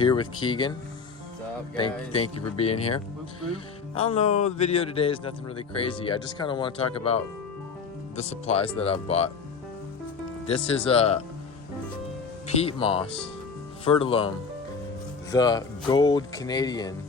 Here with Keegan. What's up, guys? Thank you for being here. I don't know, the video today is nothing really crazy. I just kind of want to talk about the supplies that I've bought. This is a peat moss, fertilome, the gold Canadian.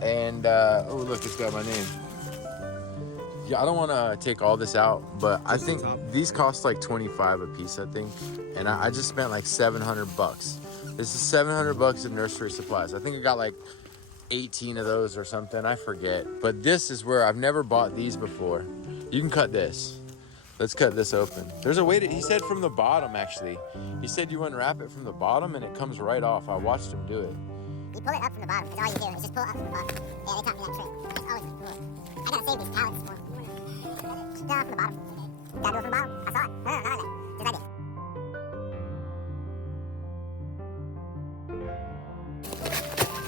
And, oh look, it's got my name. Yeah, I don't want to take all this out, but I think these cost like 25 a piece, I think. And I just spent like 700 bucks. This is 700 bucks in nursery supplies. I think I got like 18 of those or something, I forget. But this is where I've never bought these before. You can cut this. Let's cut this open. There's a way to, he said from the bottom actually. He said you unwrap it from the bottom and it comes right off. I watched him do it. You pull it up from the bottom, that's all you do, is just pull it up from the bottom. Yeah, they taught me that trick. It's always cool. I gotta save these pallets for no, from the bottom. Gotta do it from the bottom? I saw it. No, just like this.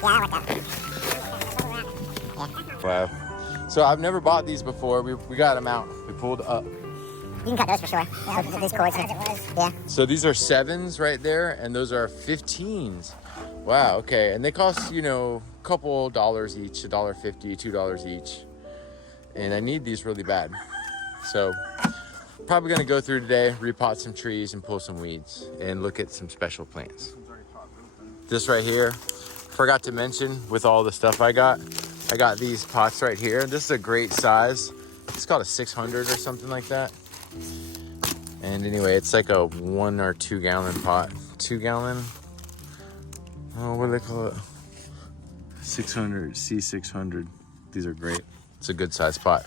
Yeah, that worked out. Wow. So I've never bought these before. We got them out. We pulled up. You can cut those for sure. Yeah, these cords. Yeah. So these are 7s right there, and those are 15s. Wow, okay. And they cost, you know, a couple dollars each, $1.50, $2 each. And I need these really bad. So probably gonna go through today, repot some trees and pull some weeds and look at some special plants. This right here, forgot to mention with all the stuff I got these pots right here. This is a great size. It's called a 600 or something like that. And anyway, it's like a 1 or 2 gallon pot. 2 gallon? Oh, what do they call it? 600, C600. These are great. It's a good size pot.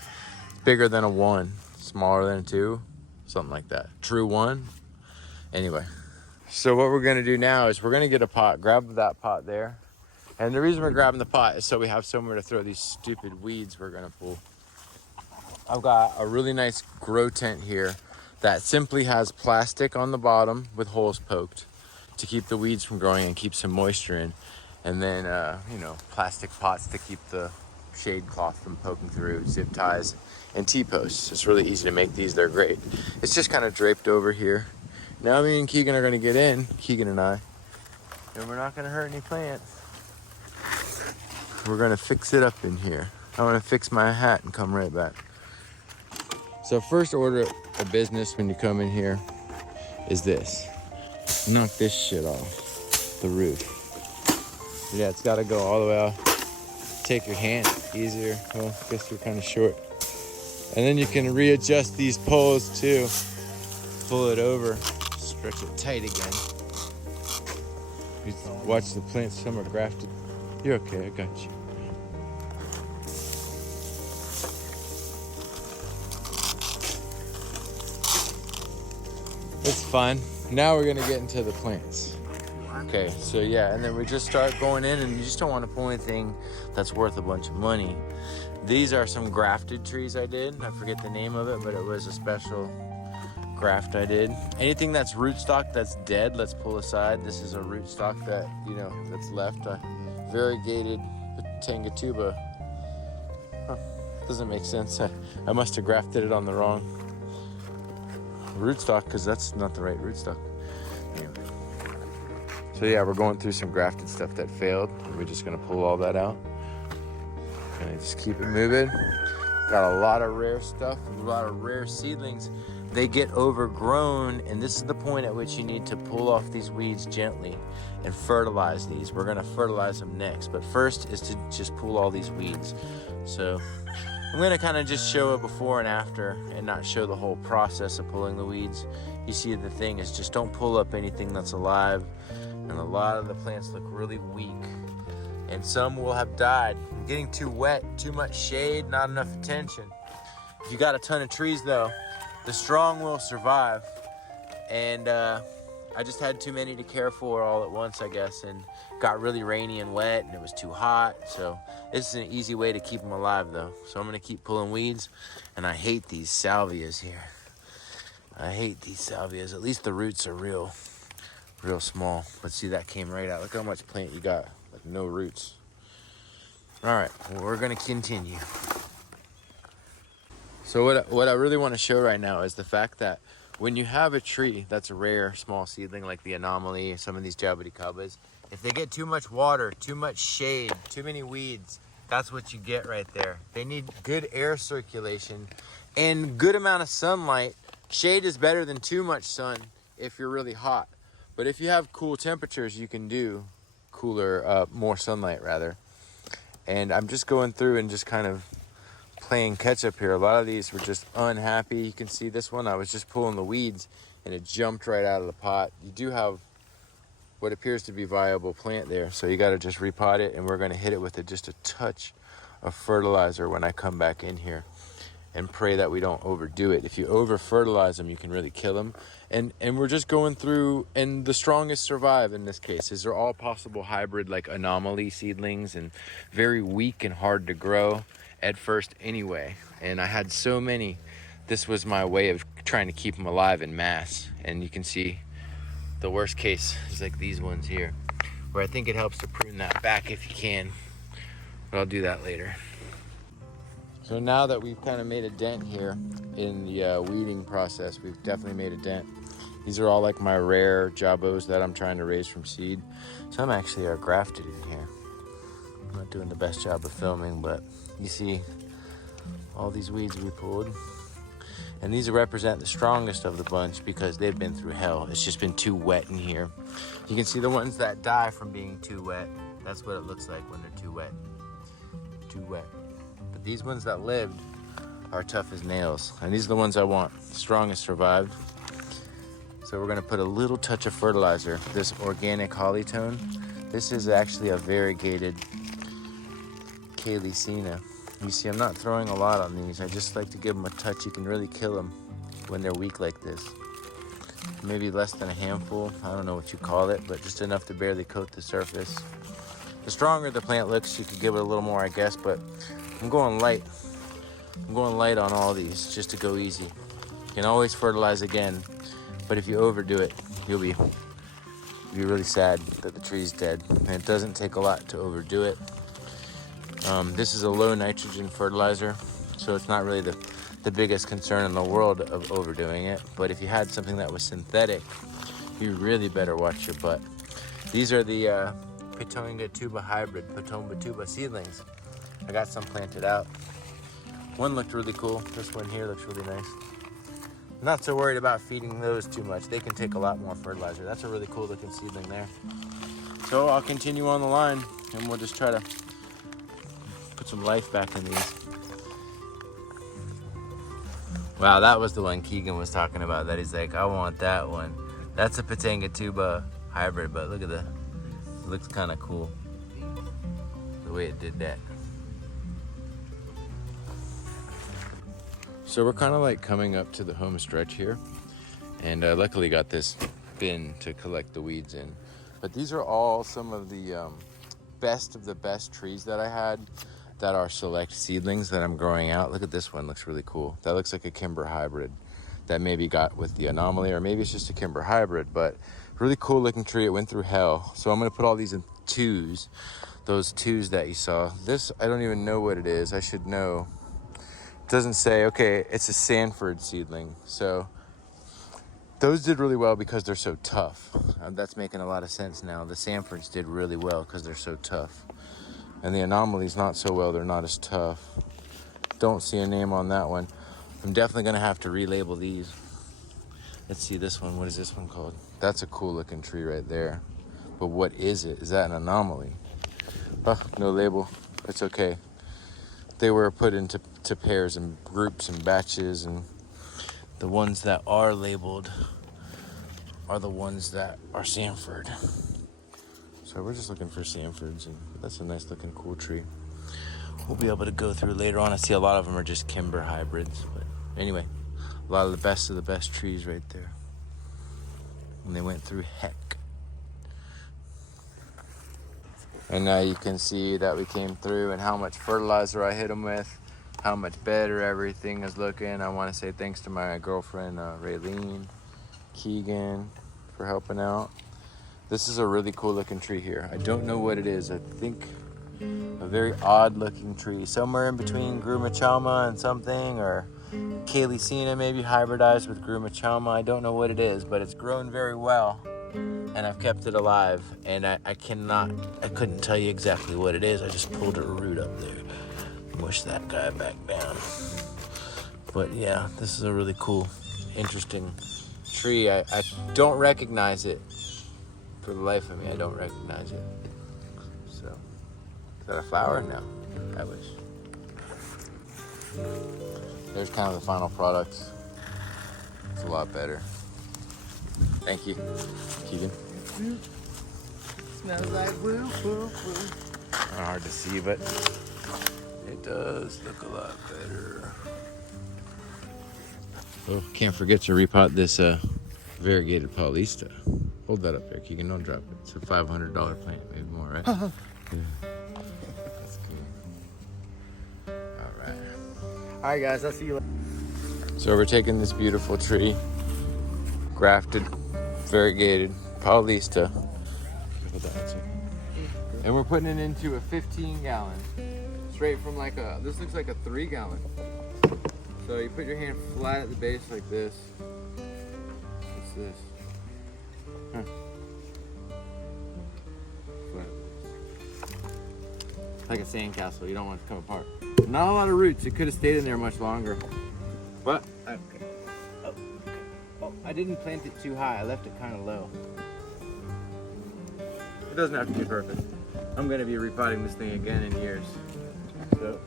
Bigger than a 1, smaller than a 2, something like that. True 1. Anyway, so what we're gonna do now is we're gonna get a pot, grab that pot there. And the reason we're grabbing the pot is so we have somewhere to throw these stupid weeds we're gonna pull. I've got a really nice grow tent here that simply has plastic on the bottom with holes poked to keep the weeds from growing and keep some moisture in. And then, you know, plastic pots to keep the shade cloth from poking through, zip ties, and T-posts. It's really easy to make these, they're great. It's just kind of draped over here. Now me and Keegan are gonna get in, Keegan and I, and we're not gonna hurt any plants. We're gonna fix it up in here. I'm gonna fix my hat and come right back. So first order of business when you come in here is this. Knock this shit off the roof. Yeah, it's gotta go all the way off. Take your hand, easier. Well, I guess you're kind of short. And then you can readjust these poles too. Pull it over, stretch it tight again. You watch the plants, some are grafted. You're okay, I got you. It's fun. Now we're gonna get into the plants. Okay, so yeah, and then we just start going in, and you just don't want to pull anything that's worth a bunch of money. These are some grafted trees I did. I forget the name of it, but it was a special graft I did. Anything that's rootstock that's dead, let's pull aside. This is a rootstock that, you know, that's left. A variegated Tangatuba. Huh, doesn't make sense. I must have grafted it on the wrong rootstock, because that's not the right rootstock. Anyway. So yeah, we're going through some grafted stuff that failed. We're just gonna pull all that out. And just keep it moving. Got a lot of rare stuff, a lot of rare seedlings. They get overgrown, and this is the point at which you need to pull off these weeds gently and fertilize these. We're gonna fertilize them next, but first is to just pull all these weeds. So I'm gonna kind of just show a before and after and not show the whole process of pulling the weeds. You see, the thing is just don't pull up anything that's alive. And a lot of the plants look really weak. And some will have died. Getting too wet, too much shade, not enough attention. If you got a ton of trees though, the strong will survive. And I just had too many to care for all at once, I guess, and got really rainy and wet, and it was too hot. So this is an easy way to keep them alive though. So I'm gonna keep pulling weeds, and I hate these salvias here. I hate these salvias. At least the roots are real small. But see, that came right out. Look how much plant you got, like no roots. All right, well, we're gonna continue. So what I really want to show right now is the fact that when you have a tree that's a rare small seedling like the anomaly, some of these Jabuticabas, If they get too much water, too much shade, too many weeds, that's what you get right there. They need good air circulation and good amount of sunlight. Shade is better than too much sun if you're really hot. But if you have cool temperatures, you can do cooler, more sunlight rather. And I'm just going through and just kind of playing catch up here. A lot of these were just unhappy. You can see this one, I was just pulling the weeds and it jumped right out of the pot. You do have what appears to be viable plant there, so you got to just repot it, and we're going to hit it with just a touch of fertilizer when I come back in here, and pray that we don't overdo it. If you over fertilize them, you can really kill them. And we're just going through, and the strongest survive in this case. These are all possible hybrid like anomaly seedlings and very weak and hard to grow at first anyway. And I had so many, this was my way of trying to keep them alive in mass. And you can see the worst case is like these ones here, where I think it helps to prune that back if you can, but I'll do that later. So now that we've kind of made a dent here in the weeding process, we've definitely made a dent. These are all like my rare jabos that I'm trying to raise from seed. Some actually are grafted in here. I'm not doing the best job of filming, but you see all these weeds we pulled. And these represent the strongest of the bunch because they've been through hell. It's just been too wet in here. You can see the ones that die from being too wet. That's what it looks like when they're too wet. Too wet. But these ones that lived are tough as nails. And these are the ones I want. The strongest survived. So we're gonna put a little touch of fertilizer. This organic Holly Tone. This is actually a variegated Calycina. You see, I'm not throwing a lot on these. I just like to give them a touch. You can really kill them when they're weak like this. Maybe less than a handful. I don't know what you call it, but just enough to barely coat the surface. The stronger the plant looks, you could give it a little more, I guess, but I'm going light. I'm going light on all these just to go easy. You can always fertilize again, but if you overdo it, you'll be really sad that the tree's dead. And it doesn't take a lot to overdo it. This is a low nitrogen fertilizer, so it's not really the biggest concern in the world of overdoing it. But if you had something that was synthetic, you really better watch your butt. These are the Repotting hybrid Repotting seedlings. I got some planted out. One looked really cool. This one here looks really nice. I'm not so worried about feeding those too much. They can take a lot more fertilizer. That's a really cool looking seedling there. So I'll continue on the line and we'll just try to put some life back in these. Wow, that was the one Keegan was talking about, that he's like, I want that one. That's a Repotting hybrid, but look at it looks kind of cool the way it did that. So we're kind of like coming up to the home stretch here, and I luckily got this bin to collect the weeds in. But these are all some of the best of the best trees that I had that are select seedlings that I'm growing out. Look at this one, looks really cool. That looks like a Kimber hybrid that maybe got with the anomaly, or maybe it's just a Kimber hybrid, but really cool looking tree. It went through hell. So I'm gonna put all these in twos, those twos that you saw. This, I don't even know what it is. I should know. It doesn't say. Okay, it's a Sanford seedling. So those did really well because they're so tough. That's making a lot of sense now. The Sanfords did really well because they're so tough. And the anomalies not so well, they're not as tough. Don't see a name on that one. I'm definitely gonna have to relabel these. Let's see this one, what is this one called? That's a cool looking tree right there. But what is it? Is that an anomaly? Oh, no label, it's okay. They were put into pairs and groups and batches, and the ones that are labeled are the ones that are Sanford. So we're just looking for Sanfords, and that's a nice looking cool tree. We'll be able to go through later on. I see a lot of them are just Kimber hybrids, but anyway, a lot of the best trees right there. And they went through heck. And now you can see that we came through and how much fertilizer I hit them with, how much better everything is looking. I want to say thanks to my girlfriend, Raylene, Keegan, for helping out. This is a really cool looking tree here. I don't know what it is. I think a very odd looking tree. Somewhere in between Grumachama and something, or Calycina maybe hybridized with Grumachama. I don't know what it is, but it's grown very well. and I've kept it alive, and I couldn't tell you exactly what it is. I just pulled a root up there. Push that guy back down. But yeah, this is a really cool, interesting tree. I don't recognize it. For the life of me, I don't recognize it. So, is that a flower? No, I wish. There's kind of the final product. It's a lot better. Thank you, Keegan. Smells like woo, woo, woo. Not hard to see, but it does look a lot better. Oh, can't forget to repot this variegated Paulista. Hold that up there, Keegan. Don't drop it. It's a $500 plant, maybe more, right? Yeah. That's good. All right. All right, guys. I'll see you later. So we're taking this beautiful tree, grafted, variegated Paulista, and we're putting it into a 15-gallon, straight from like this looks like a 3-gallon. So you put your hand flat at the base like this. What's this? Huh. Flat. Like a sandcastle. You don't want it to come apart. Not a lot of roots. It could have stayed in there much longer. But okay. Oh, I didn't plant it too high. I left it kind of low. It doesn't have to be perfect. I'm going to be repotting this thing again in years. So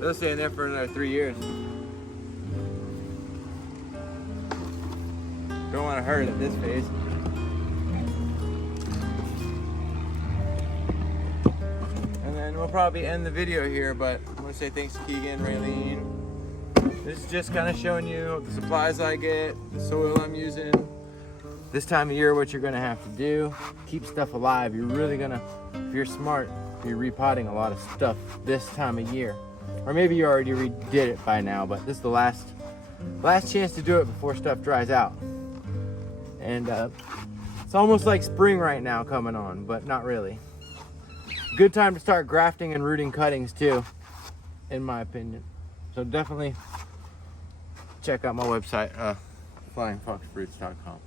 it'll stay in there for another 3 years. Don't want to hurt it at this phase. And then we'll probably end the video here, but I want to say thanks to Keegan, Raylene. This is just kind of showing you the supplies I get, the soil I'm using. This time of year, what you're gonna have to do, keep stuff alive. You're really gonna, if you're smart, be repotting a lot of stuff this time of year. Or maybe you already redid it by now, but this is the last chance to do it before stuff dries out. And it's almost like spring right now coming on, but not really. Good time to start grafting and rooting cuttings too, in my opinion. So definitely check out my website, flyingfoxfruits.com.